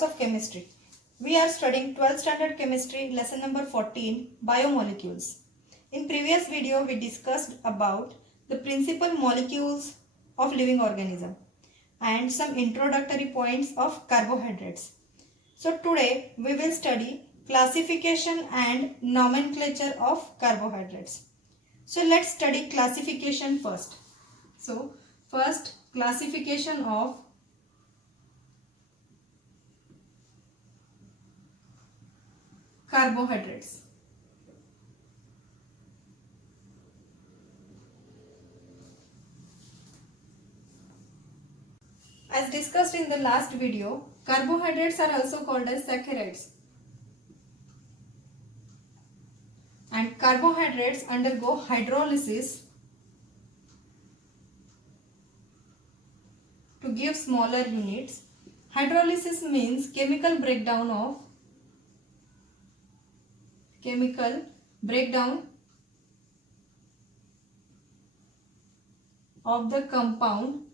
class of chemistry. We are studying 12th standard chemistry lesson number 14 biomolecules. In previous video we discussed about the principal molecules of living organism and some introductory points of carbohydrates. So today we will study classification and nomenclature of carbohydrates. So let's study classification first. So first, classification of carbohydrates. As discussed in the last video, carbohydrates are also called as saccharides. And carbohydrates undergo hydrolysis to give smaller units. Hydrolysis means chemical breakdown of the compound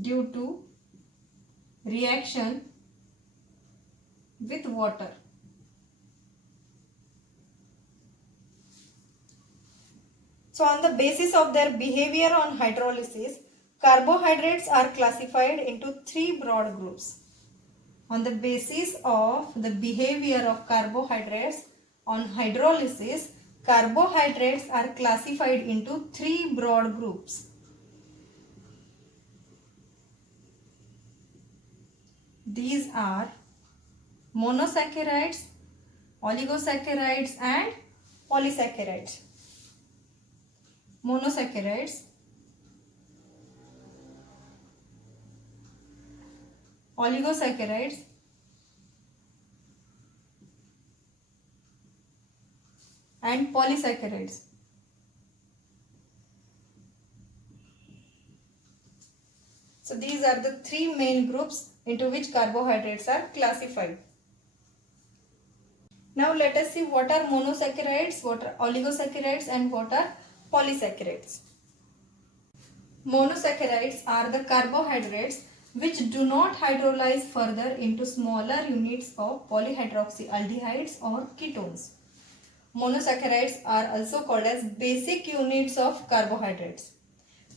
due to reaction with water. So on the basis of their behavior on hydrolysis, carbohydrates are classified into three broad groups. On the basis of the behavior of carbohydrates on hydrolysis, carbohydrates are classified into three broad groups. These are monosaccharides, oligosaccharides and polysaccharides. Monosaccharides, oligosaccharides and polysaccharides. So these are the three main groups into which carbohydrates are classified. Now let us see what are monosaccharides, what are oligosaccharides and what are polysaccharides. Monosaccharides are the carbohydrates which do not hydrolyze further into smaller units of polyhydroxyaldehydes or ketones. Monosaccharides are also called as basic units of carbohydrates.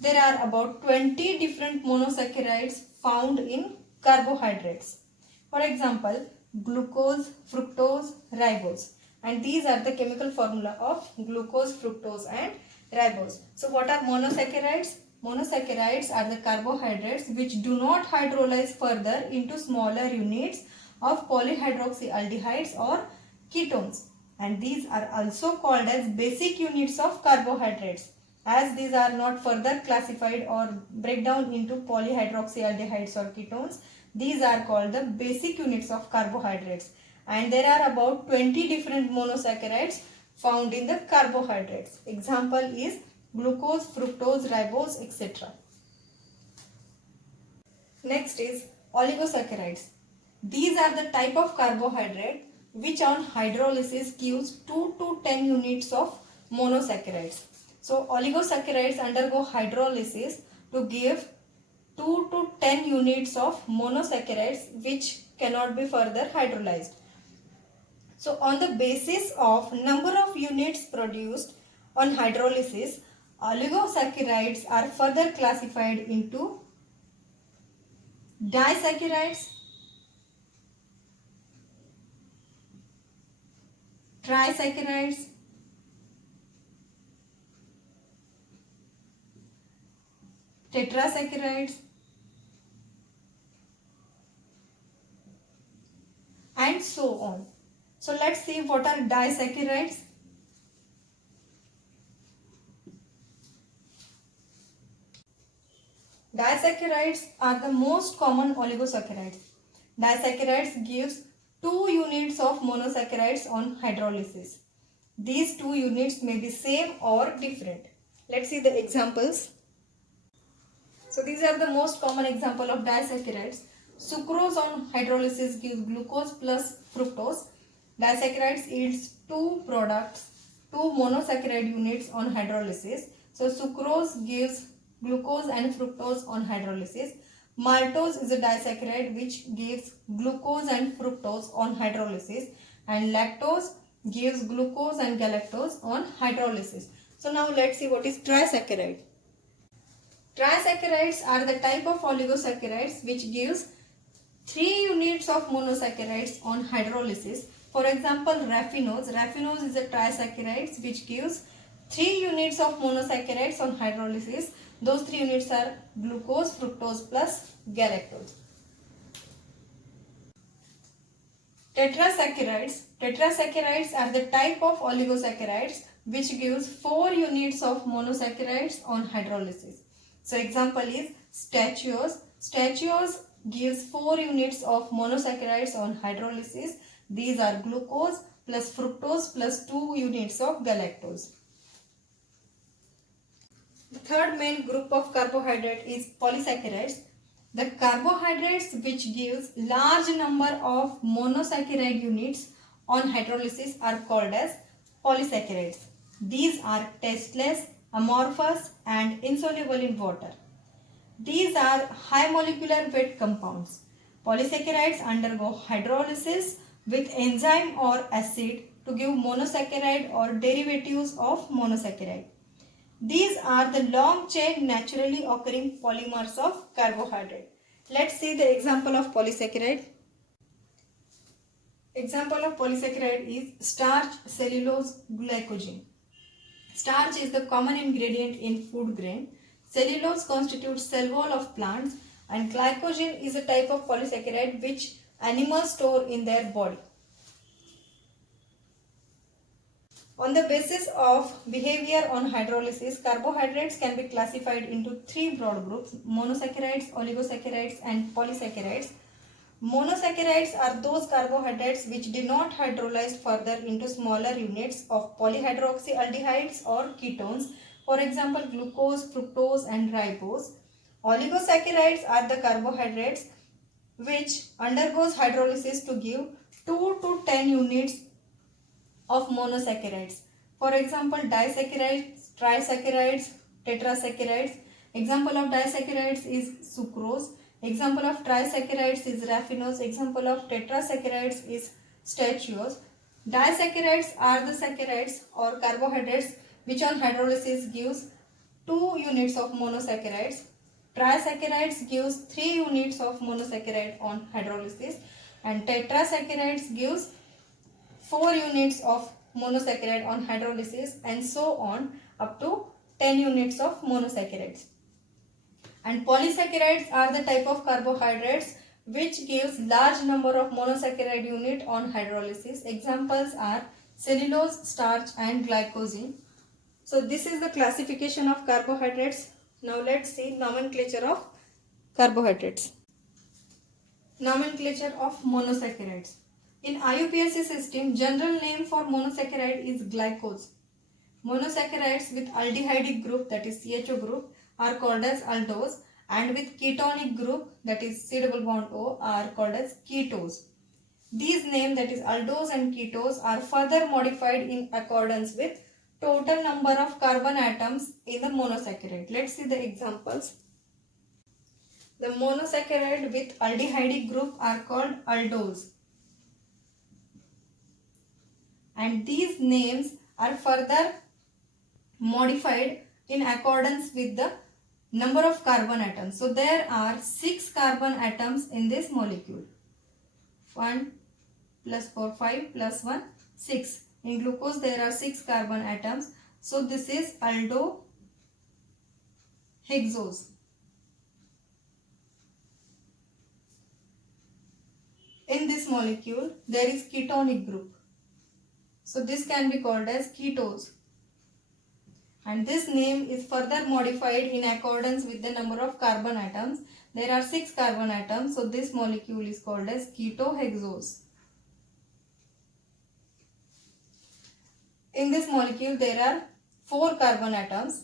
There are about 20 different monosaccharides found in carbohydrates. For example, glucose, fructose, ribose. And these are the chemical formula of glucose, fructose and ribose. So what are monosaccharides? Monosaccharides are the carbohydrates which do not hydrolyze further into smaller units of polyhydroxyaldehydes or ketones. And these are also called as basic units of carbohydrates. As these are not further classified or break down into polyhydroxyaldehydes or ketones, these are called the basic units of carbohydrates. And there are about 20 different monosaccharides found in the carbohydrates. Example is glucose, fructose, ribose, etc. Next is oligosaccharides. These are the type of carbohydrate which on hydrolysis gives 2 to 10 units of monosaccharides. So oligosaccharides undergo hydrolysis to give 2 to 10 units of monosaccharides which cannot be further hydrolyzed. So on the basis of number of units produced on hydrolysis, oligosaccharides are further classified into disaccharides, trisaccharides, tetrasaccharides and so on. So let's see what are disaccharides. Disaccharides are the most common oligosaccharides. Disaccharides gives 2 units of monosaccharides on hydrolysis. These 2 units may be same or different. Let's see the examples. So these are the most common example of disaccharides. Sucrose on hydrolysis gives glucose plus fructose. Disaccharides yields 2 products, 2 monosaccharide units on hydrolysis. So sucrose gives glucose and fructose on hydrolysis. Maltose is a disaccharide which gives glucose and fructose on hydrolysis, and lactose gives glucose and galactose on hydrolysis. So now let's see what is trisaccharide. Trisaccharides are the type of oligosaccharides which gives 3 units of monosaccharides on hydrolysis. For example, raffinose. Raffinose is a trisaccharide which gives 3 units of monosaccharides on hydrolysis. Those 3 units are glucose, fructose plus galactose. Tetrasaccharides. Tetrasaccharides are the type of oligosaccharides which gives 4 units of monosaccharides on hydrolysis. So example is statiose. Statiose gives 4 units of monosaccharides on hydrolysis. These are glucose plus fructose plus 2 units of galactose. The third main group of carbohydrate is polysaccharides. The carbohydrates which gives large number of monosaccharide units on hydrolysis are called as polysaccharides. These are tasteless, amorphous and insoluble in water. These are high molecular weight compounds. Polysaccharides undergo hydrolysis with enzyme or acid to give monosaccharide or derivatives of monosaccharide. These are the long chain naturally occurring polymers of carbohydrate. Let's see the example of polysaccharide. Example of polysaccharide is starch, cellulose, glycogen. Starch is the common ingredient in food grain. Cellulose constitutes cell wall of plants, and glycogen is a type of polysaccharide which animals store in their body. On the basis of behavior on hydrolysis, carbohydrates can be classified into 3 broad groups: monosaccharides, oligosaccharides and polysaccharides. Monosaccharides are those carbohydrates which do not hydrolyze further into smaller units of polyhydroxyaldehydes or ketones, for example glucose, fructose and ribose. Oligosaccharides are the carbohydrates which undergoes hydrolysis to give 2 to 10 units of monosaccharides. For example, disaccharides, trisaccharides, tetrasaccharides. Example of disaccharides is sucrose. Example of trisaccharides is raffinose. Example of tetrasaccharides is statiose. Disaccharides are the saccharides or carbohydrates which on hydrolysis gives 2 units of monosaccharides. Trisaccharides gives 3 units of monosaccharide on hydrolysis, and tetrasaccharides gives 4 units of monosaccharide on hydrolysis, and so on up to 10 units of monosaccharides. And polysaccharides are the type of carbohydrates which gives large number of monosaccharide unit on hydrolysis. Examples are cellulose, starch and glycogen. So this is the classification of carbohydrates. Now let's see nomenclature of carbohydrates. Nomenclature of monosaccharides. In IUPAC system, general name for monosaccharide is glycose. Monosaccharides with aldehydic group, that is CHO group, are called as aldose, and with ketonic group, that is C double bond O, are called as ketose. These names, that is aldose and ketose, are further modified in accordance with total number of carbon atoms in the monosaccharide. Let's see the examples. The monosaccharide with aldehydic group are called aldose, and these names are further modified in accordance with the number of carbon atoms. So there are 6 carbon atoms in this molecule. 1 plus 4, 5 plus 1, 6. In glucose there are 6 carbon atoms. So this is aldohexose. In this molecule there is ketonic group. So this can be called as ketose. And this name is further modified in accordance with the number of carbon atoms. There are 6 carbon atoms. So this molecule is called as ketohexose. In this molecule there are 4 carbon atoms.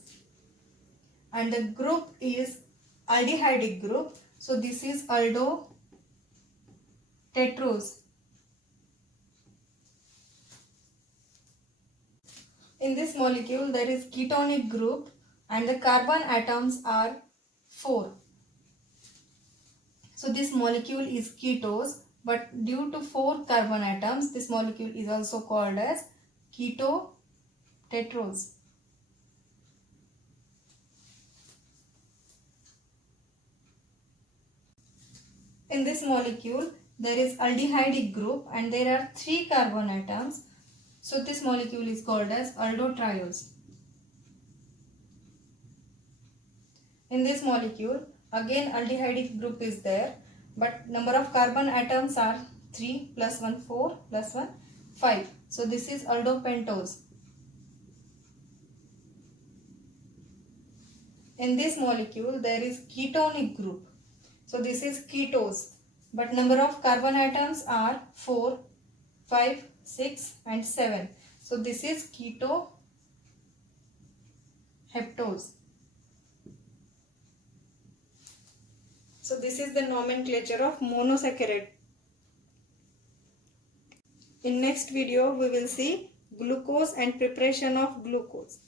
And the group is aldehydic group. So this is aldotetrose. In this molecule there is ketonic group and the carbon atoms are 4. So this molecule is ketose, but due to 4 carbon atoms, this molecule is also called as ketotetrose. In this molecule, there is aldehyde group and there are 3 carbon atoms. So this molecule is called as aldotriose. In this molecule, again aldehyde group is there, but number of carbon atoms are 3 plus 1 4 plus 1 5. So this is aldopentose. In this molecule, there is ketonic group. So this is ketose, but number of carbon atoms are 4, 5, 6 and 7. So this is ketoheptose. So this is the nomenclature of monosaccharide. In next video we will see glucose and preparation of glucose.